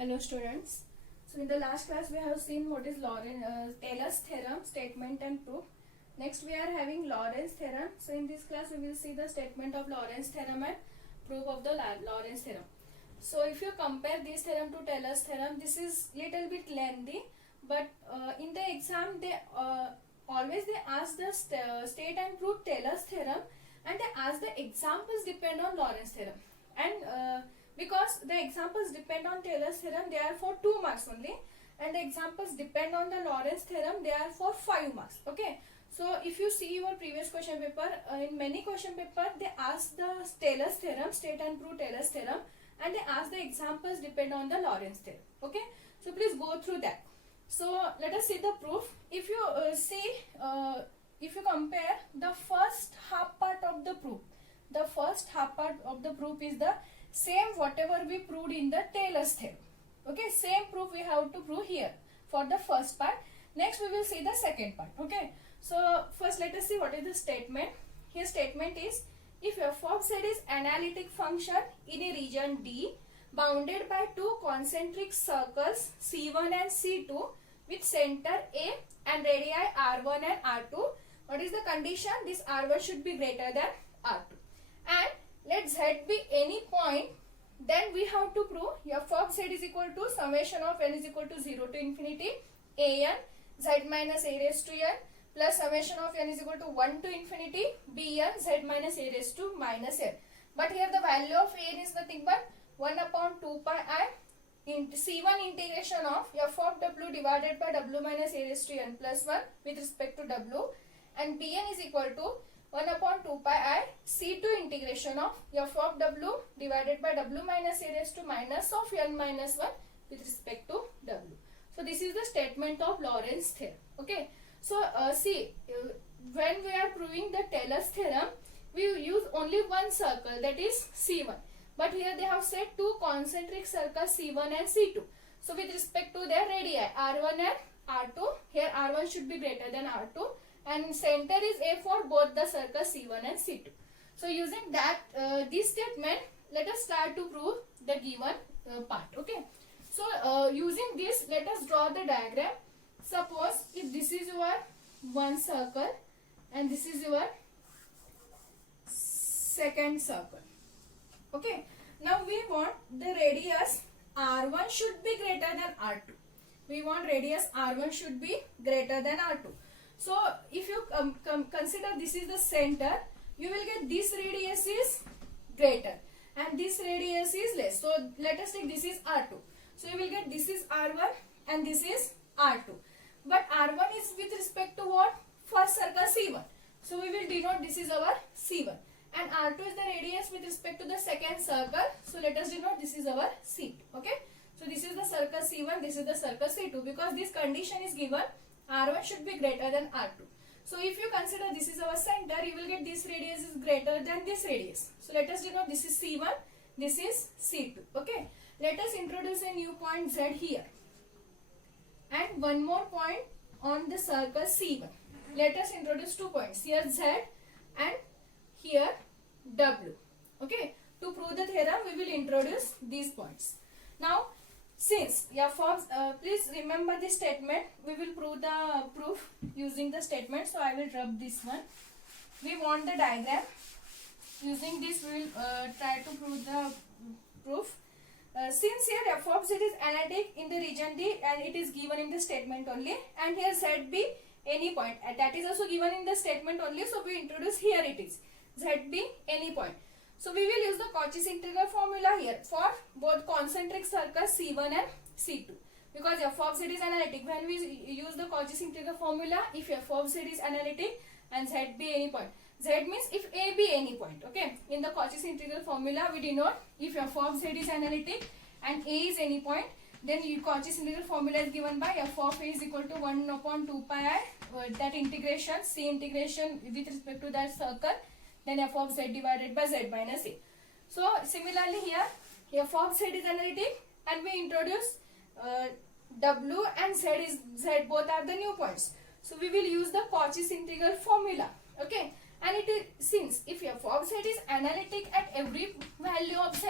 Hello students. So in the last class we have seen what is Taylor's theorem, statement and proof. Next we are having Lorentz theorem. So in this class we will see the statement of Lorentz theorem and proof of the Lorentz theorem. So if you compare this theorem to Taylor's theorem, this is little bit lengthy, but in the exam they always ask the state and prove Taylor's theorem, and they ask the examples depend on Lorentz theorem. And because the examples depend on Taylor's theorem, they are for 2 marks only, and the examples depend on the Lorentz theorem, they are for 5 marks. Okay, so if you see your previous question paper, in many question paper they ask the Taylor's theorem, state and prove Taylor's theorem, and they ask the examples depend on the Lorentz theorem. Okay, so please go through that. So let us see the proof. If you if you compare the first half part of the proof, the first half part of the proof is the same whatever we proved in the Taylor's theorem. Okay, same proof we have to prove here for the first part. Next we will see the second part. Okay, so first let us see what is the statement. Here statement is, if f of z is analytic function in a region D bounded by two concentric circles C1 and C2 with center A and radii R1 and R2, what is the condition? This R1 should be greater than R2. And let Z be any point, then we have to prove f of z is equal to summation of n is equal to 0 to infinity an z minus a raised to n plus summation of n is equal to 1 to infinity bn z minus a raised to minus n. But here the value of n is nothing but 1 upon 2 pi I in C1 integration of f of w divided by w minus a raised to n plus 1 with respect to w, and bn is equal to 1 upon 2 pi I C2 integration of f of w divided by w minus a raised to minus of n minus 1 with respect to w. So this is the statement of Lorentz theorem. Okay. So when we are proving the Taylor's theorem, we use only one circle, that is C1. But here they have said two concentric circles C1 and C2. So with respect to their radii R1 and R2, here R1 should be greater than R2. And center is A for both the circles C1 and C2. So using that this statement, let us start to prove the given part. Okay. So using this, let us draw the diagram. Suppose if this is your one circle and this is your second circle. Okay. Now we want the radius R1 should be greater than R2. We want radius R1 should be greater than R2. So if you consider this is the center, you will get this radius is greater and this radius is less. So let us take this is R2. So you will get this is R1 and this is R2. But R1 is with respect to what? First circle C1. So we will denote this is our C1. And R2 is the radius with respect to the second circle. So let us denote this is our C2. Okay. So this is the circle C1, this is the circle C2. Because this condition is given, R1 should be greater than R2. So if you consider this is our center, you will get this radius is greater than this radius. So let us denote this is C1, this is C2. Okay. Let us introduce a new point Z here. And one more point on the circle C1. Let us introduce 2 points. Here Z and here W. Okay. To prove the theorem, we will introduce these points. Now, since please remember this statement. We will prove the proof using the statement. So I will rub this one. We want the diagram. Using this, we will try to prove the proof. Since here f of z is analytic in the region D and it is given in the statement only, and here z be any point, and that is also given in the statement only. So we introduce here it is z be any point. So we will use the Cauchy's integral formula here for both concentric circles C1 and C2. Because f of z is analytic, when we use the Cauchy's integral formula, if f of z is analytic and z be any point. Z means if A be any point. Okay. In the Cauchy's integral formula, we denote if f of z is analytic and A is any point, then Cauchy's integral formula is given by f of A is equal to 1 upon 2 pi I, that integration, C integration with respect to that circle, then f of z divided by z minus a. So similarly here f of z is analytic and we introduce w and z both are the new points. So we will use the Cauchy's integral formula. Okay. And it is, since if f of z is analytic at every value of z,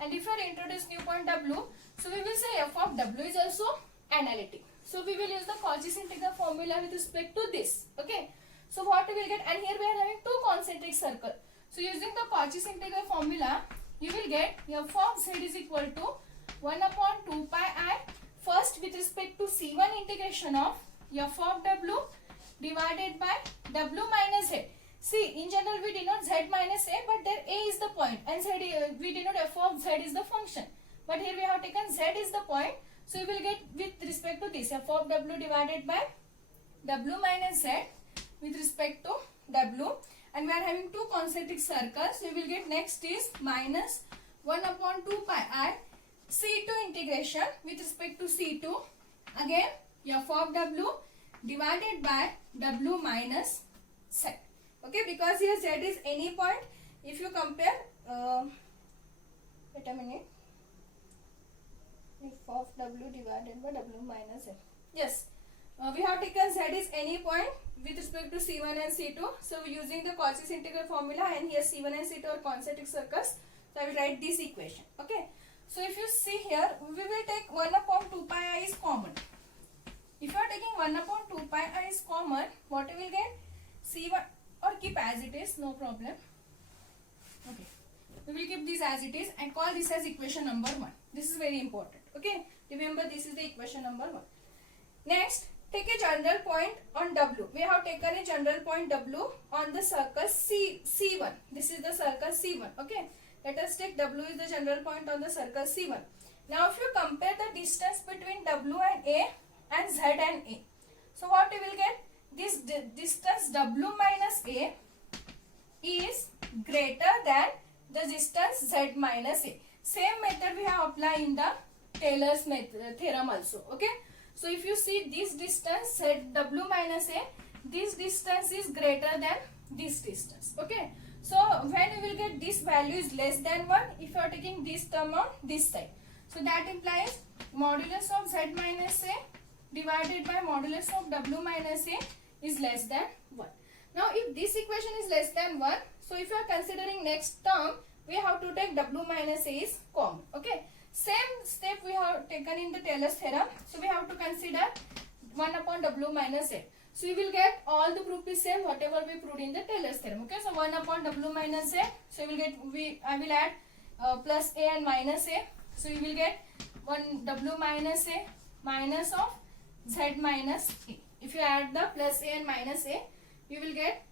and if I introduce new point w, So we will say f of w is also analytic. So we will use the Cauchy's integral formula with respect to this. Okay. So what we will get, and here we are having two concentric circles. So using the Cauchy's integral formula, you will get f of z is equal to 1 upon 2 pi I. First with respect to C1 integration of f of w divided by w minus z. See, in general we denote z minus a, but there a is the point, and we denote f of z is the function. But here we have taken z is the point. So you will get with respect to this f of w divided by w minus z with respect to w, and we are having two concentric circles. So you will get next is minus 1 upon 2 pi I C2 integration with respect to C2, again f of w divided by w minus z. Okay, because here z is any point. If you compare, wait a minute, f of w divided by w minus z. Yes, we have taken z is any point with respect to C1 and C2. So using the Cauchy's integral formula, and here C1 and C2 are concentric circles. So I will write this equation. Okay. So if you see here, we will take 1 upon 2 pi I is common. If you are taking 1 upon 2 pi I is common, what you will get? C1, or keep as it is, no problem. Okay. We will keep this as it is and call this as equation number 1. This is very important. Okay. Remember, this is the equation number 1. Next, take a general point on W. We have taken a general point W on the circle C1. This is the circle C1. Okay. Let us take W is the general point on the circle C1. Now, if you compare the distance between W and A and Z and A, so what you will get? This distance W minus A is greater than the distance Z minus A. Same method we have applied in the Taylor's theorem also. Okay. So if you see this distance W minus A, this distance is greater than this distance. Okay. So when you will get this value is less than 1 if you are taking this term on this side. So that implies modulus of Z minus A divided by modulus of W minus A is less than 1. Now if this equation is less than 1, so if you are considering next term, we have to take W minus A is common. Okay. Same step we have taken in the Taylor's theorem. So we have to consider 1 upon W minus A. So you will get all the proof is same whatever we proved in the Taylor's theorem. Okay. So 1 upon W minus A. So you will get, I will add plus A and minus A. So you will get 1 W minus A minus of Z minus A. If you add the plus A and minus A, you will get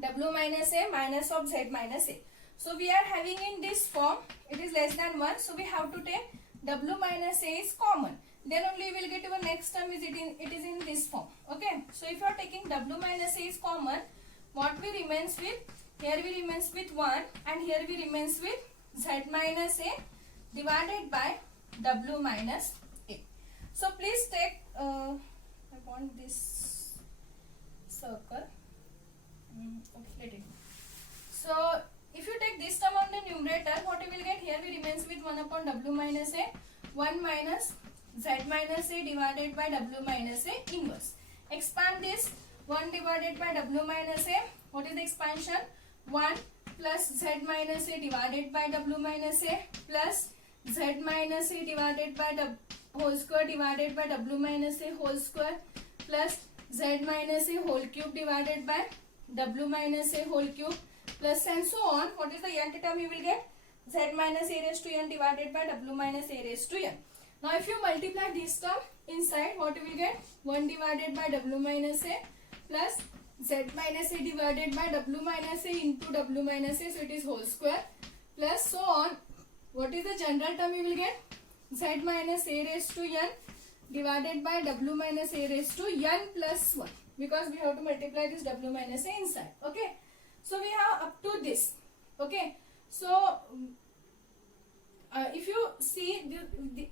W minus A minus of Z minus A. So we are having in this form, it is less than 1. So we have to take W minus A is common. Then only you will get your next term is it is in this form. Okay. So if you are taking W minus A is common, what we remains with? Here we remains with 1 and here we remains with Z minus A divided by W minus A. So please take, I want this circle. Okay, let it. So if you take this term on the numerator, what you will get? Here we remains with 1 upon W minus A, 1 minus Z minus A divided by W minus A inverse. Expand this 1 divided by W minus A. What is the expansion? 1 plus Z minus A divided by W minus A plus Z minus A divided by W whole square divided by W minus A whole square plus Z minus A whole cube divided by W minus A whole cube plus and so on. What is the nth term you will get? Z minus A raised to n divided by W minus A raised to n. Now if you multiply this term inside, what you will get? 1 divided by W minus A plus Z minus A divided by W minus A into W minus A, so it is whole square plus so on. What is the general term you will get? Z minus A raised to n divided by W minus A raised to n plus 1, because we have to multiply this W minus A inside. Okay. So we have up to this. Okay. So if you see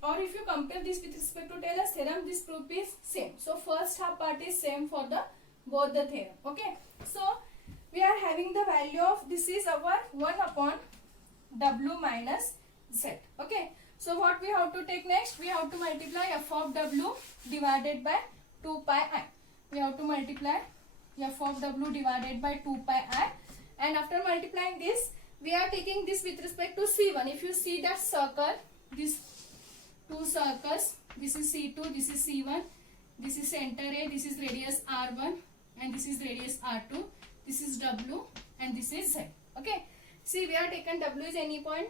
or if you compare this with respect to Taylor's theorem, this proof is same. So first half part is same for the both the theorem. Okay. So we are having the value of this is our 1 upon W minus Z. Okay. So what we have to take next? We have to multiply f of W divided by 2 pi I. We have to multiply f of W divided by 2 pi I. And after multiplying this, we are taking this with respect to C1. If you see that circle, these two circles. This is C2, this is C1, this is center A, this is radius R1 and this is radius R2, this is W and this is Z. Okay. See, we have taken W is any point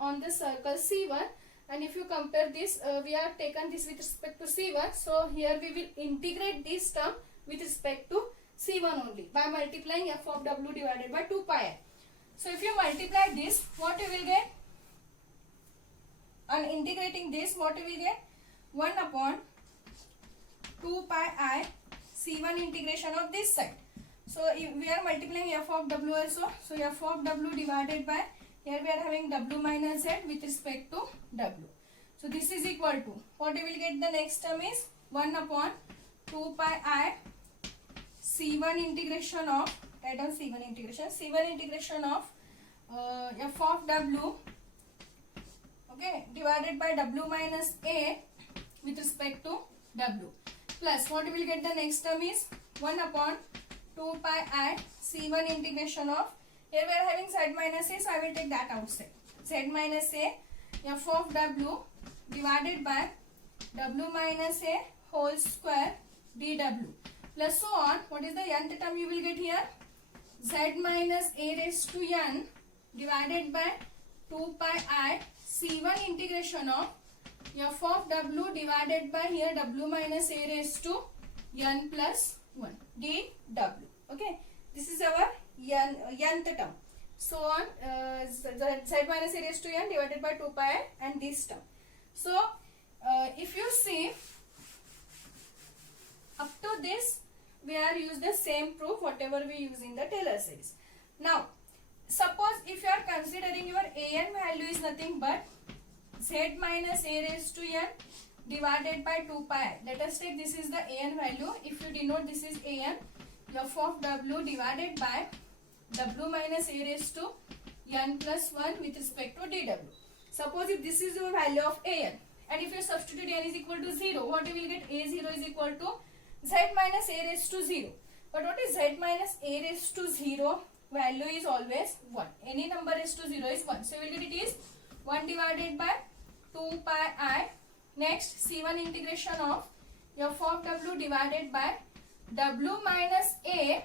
on the circle C1, and if you compare this, we have taken this with respect to C1. So here we will integrate this term with respect to C1 only by multiplying f of W divided by 2 pi I. So if you multiply this, what you will get? On integrating this, what you will get? 1 upon 2 pi I C1 integration of this side. So if we are multiplying f of W also. So f of W divided by, here we are having W minus Z with respect to W. So this is equal to, what you will get the next term is 1 upon 2 pi I C1 integration of, write down C1 integration of f of W, okay, divided by W minus A with respect to W, plus what you will get the next term is 1 upon 2 pi I C1 integration of, here we are having Z minus A, so I will take that outside. Z minus A f of W divided by W minus A whole square dW, plus so on. What is the nth term you will get here? Z minus A raised to n divided by 2 pi I C1 integration of f of W divided by here W minus A raised to n plus 1 dW. Okay, this is our nth term. So on Z minus A raised to n divided by 2 pi I and this term. So if you see up to this, we are use the same proof whatever we use in the Taylor series. Now suppose if you are considering your an value is nothing but Z minus A raised to n divided by 2 pi I. Let us take this is the an value. If you denote this is an, f of W divided by W minus A raised to n plus 1 with respect to dW. Suppose if this is your value of an, and if you substitute n is equal to 0, what you will get? A0 is equal to Z minus A raised to 0. But what is Z minus A raised to 0? Value is always 1. Any number raised to 0 is 1. So you will get it is 1 divided by 2 pi I. Next, C1 integration of f of W divided by W minus A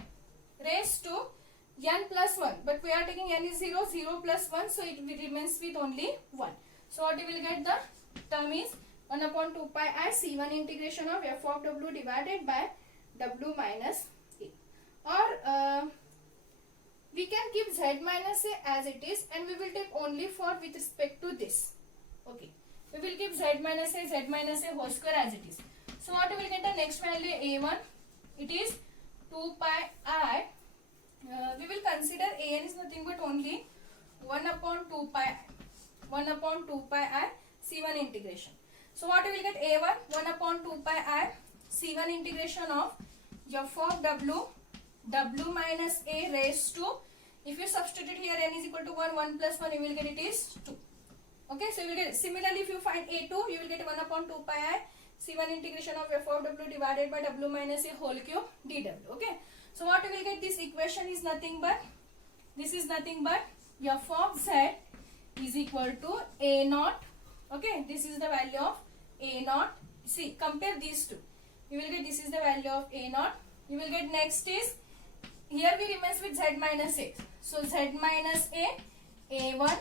raised to n plus 1. But we are taking n is 0, 0 plus 1. So it remains with only 1. So what you will get? The term is 1 upon 2 pi I C1 integration of f of W divided by W minus A. Or we can keep Z minus A as it is, and we will take only for with respect to this. Okay. We will keep Z minus A whole square as it is. So what we will get the next value A1? It is 2 pi I. We will consider an is nothing but only 1 upon 2 pi I. 1 upon 2 pi I C1 integration. So what we will get? A1 1 upon 2 pi I C1 integration of f of W minus A raised to, if you substitute here n is equal to 1, 1 plus 1, you will get it is 2. Okay, so you will get, similarly if you find A2, you will get 1 upon 2 pi I C1 integration of f of W divided by W minus A whole cube dW. Okay, so what you will get? This equation is nothing but, this is nothing but f of Z is equal to A0. Okay, this is the value of A0. See, compare these two. You will get this is the value of A0. You will get next is, here we remains with Z minus A. So Z minus A, A1.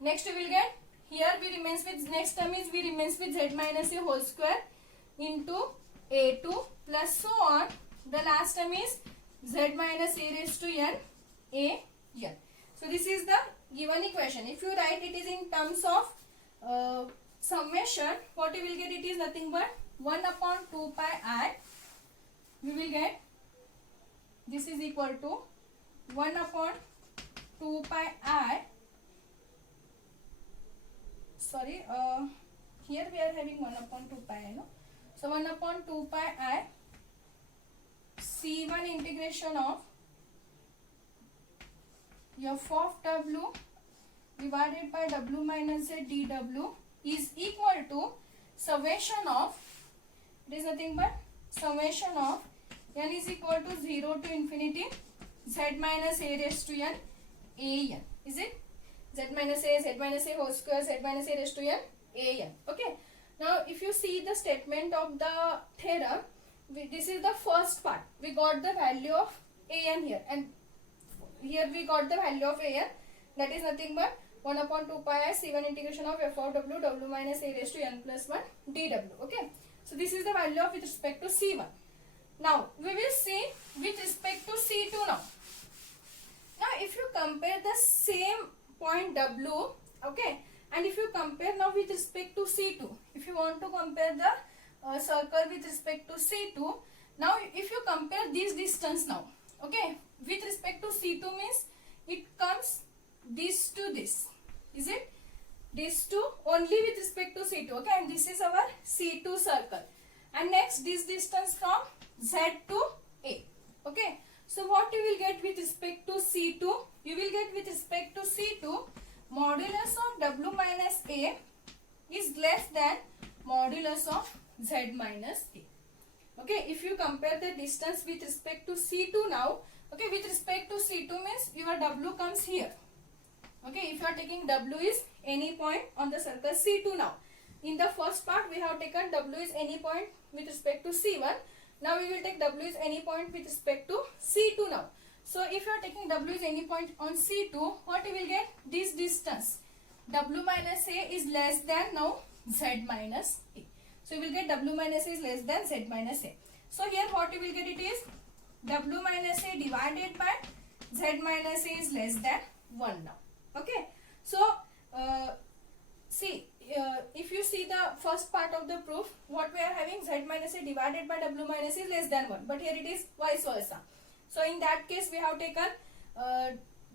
Next we will get, here we remains with, next term is we remains with Z minus A whole square into A2 plus so on. The last term is Z minus A raised to n, A n. So this is the given equation. If you write it is in terms of summation, what you will get? It is nothing but 1 upon 2 pi I. We will get, this is equal to 1 upon 2 pi I. Sorry, here we are having 1 upon 2 pi I, no? So 1 upon 2 pi I C1 integration of f of W divided by W minus Z dW is equal to summation of, it is nothing but summation of n is equal to 0 to infinity Z minus A raised to n A n. Is it? Z minus A whole square, Z minus A raised to n A n. Okay. Now if if you see the statement of the theorem, this is the first part. We got the value of an here, and here we got the value of an, that is nothing but 1 upon 2 pi I c1 integration of f of w minus a raised to n plus 1 dw. Okay, so this is the value of with respect to c1. Now we will see with respect to c2 now. Now if you compare the same point w, okay, and if you compare now with respect to c2, if you want to compare the circle with respect to c2, now if you compare this distance now, okay, with respect to c2 means it comes this to this, is it? This to only with respect to c2, okay, and this is our c2 circle, and next this distance from z to a, okay. So what you will get with respect to c2? You will get with respect to c2 modulus of w minus a is less than modulus of z minus a. Okay, if you compare the distance with respect to c2 now, okay, with respect to c2 means your w comes here. Okay, if you are taking w is any point on the circle c2 now. In the first part we have taken w is any point with respect to c1. Now we will take w is any point with respect to c2 now. So if you are taking w is any point on c2, what you will get? This distance w minus a is less than now z minus a. So you will get w minus a is less than z minus a. So here what you will get, it is w minus a divided by z minus a is less than 1 now. Okay, so if you see the first part of the proof, what we are having, z minus a divided by w minus a is less than 1, but here it is vice versa. So in that case we have taken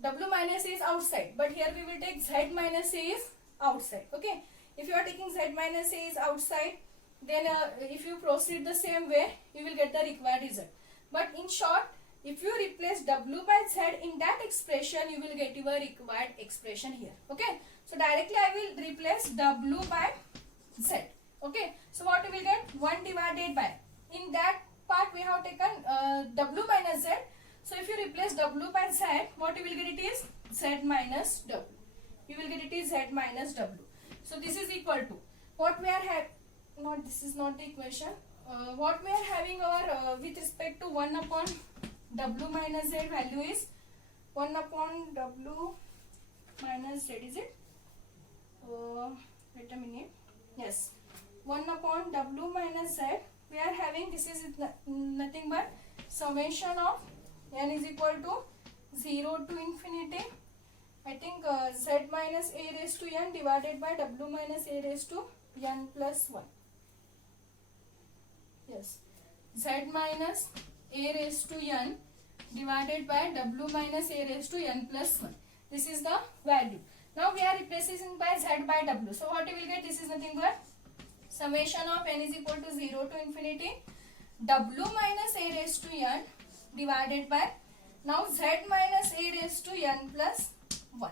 w minus a is outside, but here we will take z minus a is outside. Okay, if you are taking z minus a is outside, then if you proceed the same way, you will get the required result. But in short, if you replace w by z in that expression, you will get your required expression here. Okay, so directly I will replace w by z. Okay, so what you will get? 1 divided by, in that part we have taken w minus z. So if you replace w by z, what you will get, it is z minus w. You will get it is z minus w. So this is equal to what we are having. Not, this is not the equation. What we are having our with respect to 1 upon w minus z value is 1 upon w minus z, is it? Wait a minute. Yes, 1 upon w minus z we are having, this is nothing but summation of n is equal to 0 to infinity, I think z minus a raised to n divided by w minus a raised to n plus 1. Yes, z minus a raised to n divided by w minus a raised to n plus 1. This is the value. Now we are replacing by z by w. So what you will get, this is nothing but summation of n is equal to 0 to infinity w minus a raised to n divided by now z minus a raised to n plus 1.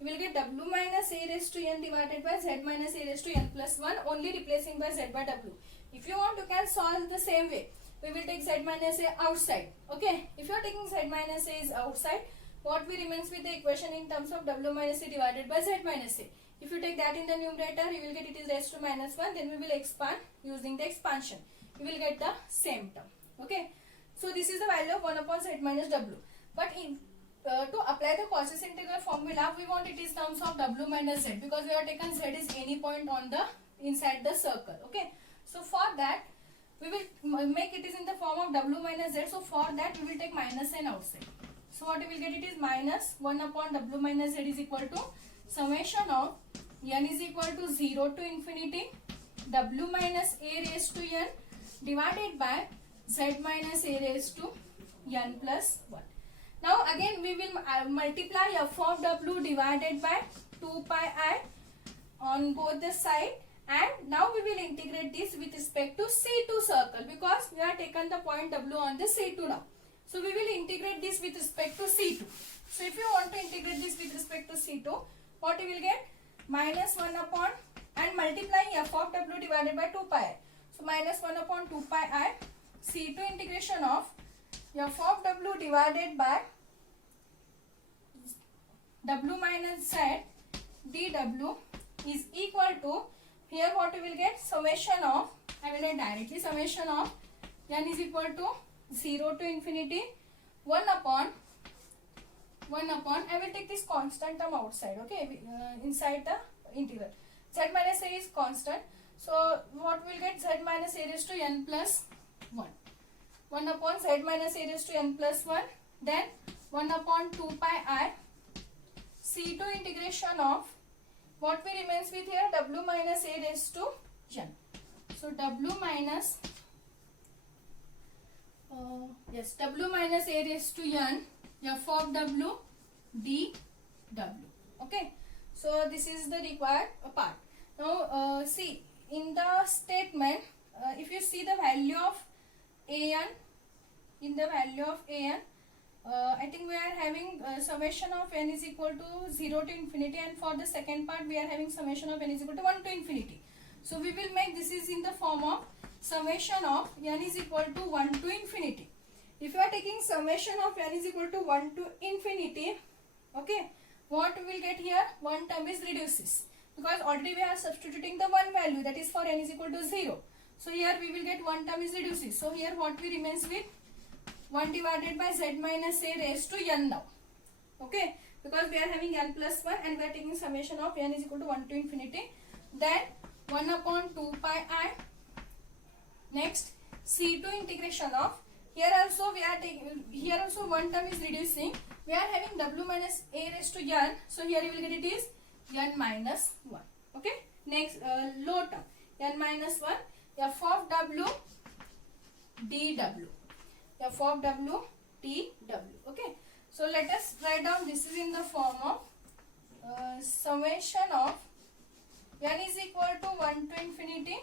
You will get w minus a raised to n divided by z minus a raised to n plus 1, only replacing by z by w. If you want, you can solve the same way. We will take z minus a outside. Okay, if you are taking z minus a is outside, what we remains with the equation in terms of w minus a divided by z minus a. If you take that in the numerator, you will get it is raised to minus 1. Then we will expand using the expansion. You will get the same term. Okay, so this is the value of 1 upon z minus w. But in to apply the Cauchy integral formula, we want it is terms of w minus z, because we have taken z is any point on the inside the circle. Okay, so for that we will make it is in the form of w minus z. So for that we will take minus n outside. So what we will get, it is minus 1 upon w minus z is equal to summation of n is equal to 0 to infinity w minus a raised to n divided by z minus a raised to n plus 1. Now again we will multiply f of w divided by 2 pi I on both the side, and now we will integrate this with respect to C2 circle, because we have taken the point w on the C2 now. So we will integrate this with respect to C2. So if you want to integrate this with respect to C2, what you will get? Minus 1 upon and multiplying f of w divided by 2 pi I. So minus 1 upon 2 pi I C2 integration of f of w divided by w minus z dw is equal to here what we will get, summation of, I will write directly summation of n is equal to 0 to infinity 1 upon, I will take this constant term outside, okay, inside the integral. Z minus a is constant, so what we will get, z minus a raised to n plus 1 upon z minus a raised to n plus 1, then 1 upon 2 pi I c2 integration of, what we remains with here, w minus a raised to n. So w minus w minus a raised to n f of w dw. Okay, so this is the required part. Now see, in the statement, if you see the value of an, in the value of an, I think we are having summation of n is equal to 0 to infinity, and for the second part we are having summation of n is equal to 1 to infinity. So we will make, this is in the form of summation of n is equal to 1 to infinity. If you are taking summation of n is equal to 1 to infinity, okay, what we will get here, one term is reduces, because already we are substituting the one value, that is for n is equal to 0. So here we will get one term is reduces. So here what we remains with, 1 divided by z minus a raised to n now. Okay, because we are having n plus 1 and we are taking summation of n is equal to 1 to infinity. Then 1 upon 2 pi I. Next c2 integration of, here also we are taking, here also one term is reducing. We are having w minus a raised to n. So here you will get it is n minus 1. Okay. Next low term, n minus 1 f of w dw. F of w dw. Okay. So let us write down, this is in the form of summation of n is equal to 1 to infinity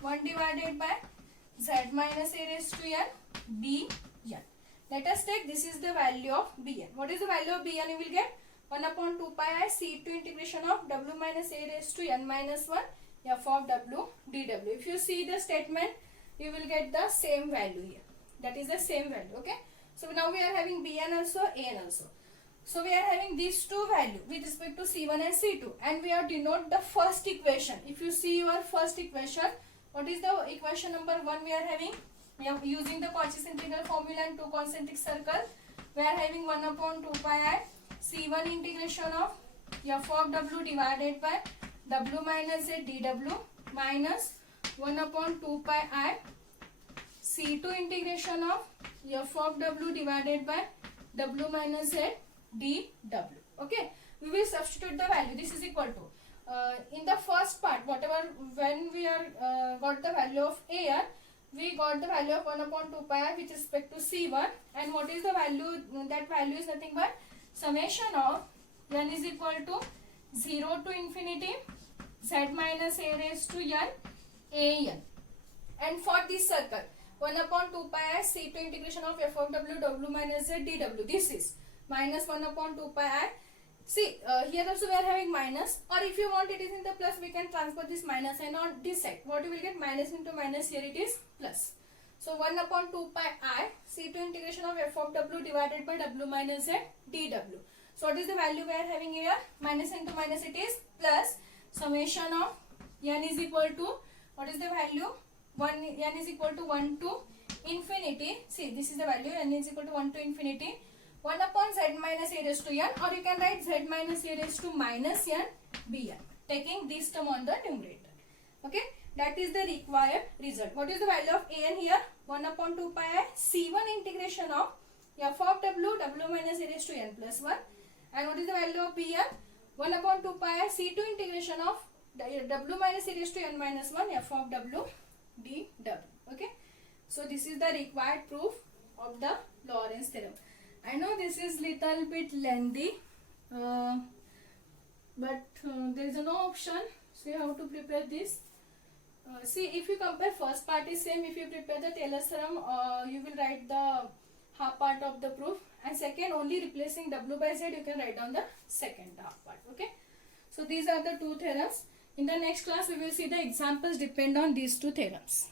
1 divided by z minus a raised to n bn. Let us take, this is the value of bn. What is the value of bn? You will get 1 upon 2 pi I c2 integration of w minus a raised to n minus 1 f of w dw. If you see the statement, you will get the same value here. That is the same value. Okay. So now we are having bn also, an also. So we are having these two values with respect to c1 and c2, and we have denote the first equation. If you see your first equation, what is the equation number 1 we are having? We are using the Cauchy's integral formula and two concentric circle. We are having 1 upon 2 pi I c1 integration of f of w divided by w minus z dw minus 1 upon 2 pi I c2 integration of f of w divided by w minus z dw. Okay, we will substitute the value. This is equal to in the first part, whatever, when we are got the value of an, we got the value of 1 upon 2 pi I with respect to c1, and what is the value? That value is nothing but summation of n is equal to 0 to infinity z minus a raised to n an. And for this circle, 1 upon 2 pi I c2 integration of f of w minus z dw. This is minus 1 upon 2 pi I. See, here also we are having minus, or if you want it is in the plus, we can transfer this minus and on this side. What you will get, minus into minus, here it is plus. So 1 upon 2 pi I c2 integration of f of w divided by w minus z dw. So what is the value we are having here? Minus into minus, it is plus summation of n is equal to, what is the value? N is equal to 1 to infinity. See, this is the value, n is equal to 1 to infinity 1 upon z minus a raised to n, or you can write z minus a raised to minus n bn, taking this term on the numerator. Okay, that is the required result. What is the value of an here? 1 upon 2 pi I c1 integration of f of w minus a raised to n plus 1, and what is the value of bn? 1 upon 2 pi I c2 integration of w minus a raised to n minus 1 f of w dw. Okay, so this is the required proof of the Lorentz theorem. I know this is little bit lengthy, but there is no option, so you have to prepare this. See, if you compare, first part is same. If you prepare the Taylor's theorem, you will write the half part of the proof, and second, only replacing w by z, you can write down the second half part. Okay, so these are the two theorems. In the next class, we will see the examples depend on these two theorems.